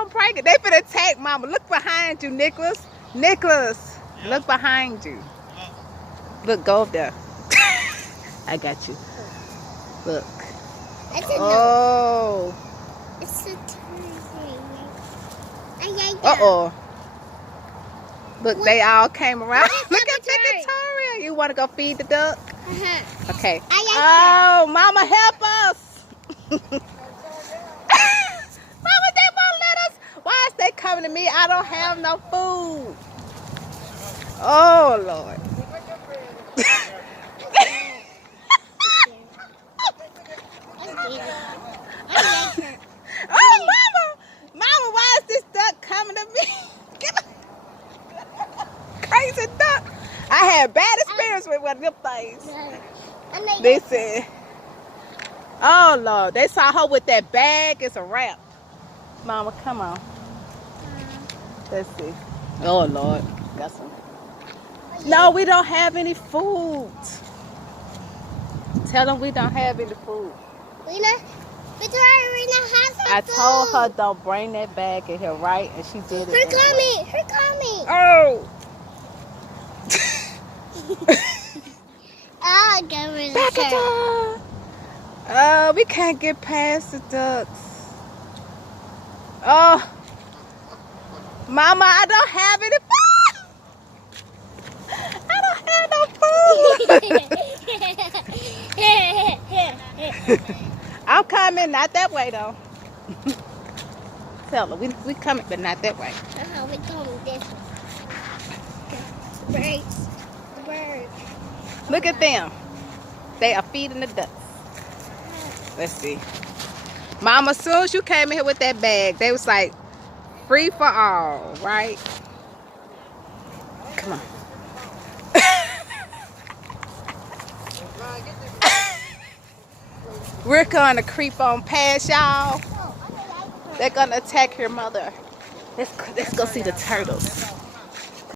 don't break it. They finna attack Mama. Look behind you, Nicholas. Nicholas, look behind you. Look, go up there. I got you. Look. Oh. It's a Uh-oh. Look, they all came around. Look at Victoria. You want to go feed the duck? Okay. Oh, Mama, help us. Mama, they won't let us. Why is they coming to me? I don't have no food. Oh, Lord. Oh, Mama. Mama, why is this duck coming to me? Crazy duck. I had bad experience with one of them things. They said, oh, Lord. They saw her with that bag. It's a wrap. Mama, come on. Let's see. Oh, Lord. Got some. No, we don't have any food. Tell them we don't have any food. I told her don't bring that bag in here, right? And she did it. Her coming. Her coming. Oh. Oh, get rid of her. Oh, we can't get past the ducks. Oh. Mama, I don't have any food. I don't have no food. I'm coming, not that way though. Tell her, we coming, but not that way. We coming this way. Birds. Birds. Look at them. They are feeding the ducks. Let's see. Mama, as soon as you came in here with that bag, they was like, free for all, right? Come on. We're gonna creep on past y'all. They're gonna attack your mother. Let's go see the turtles.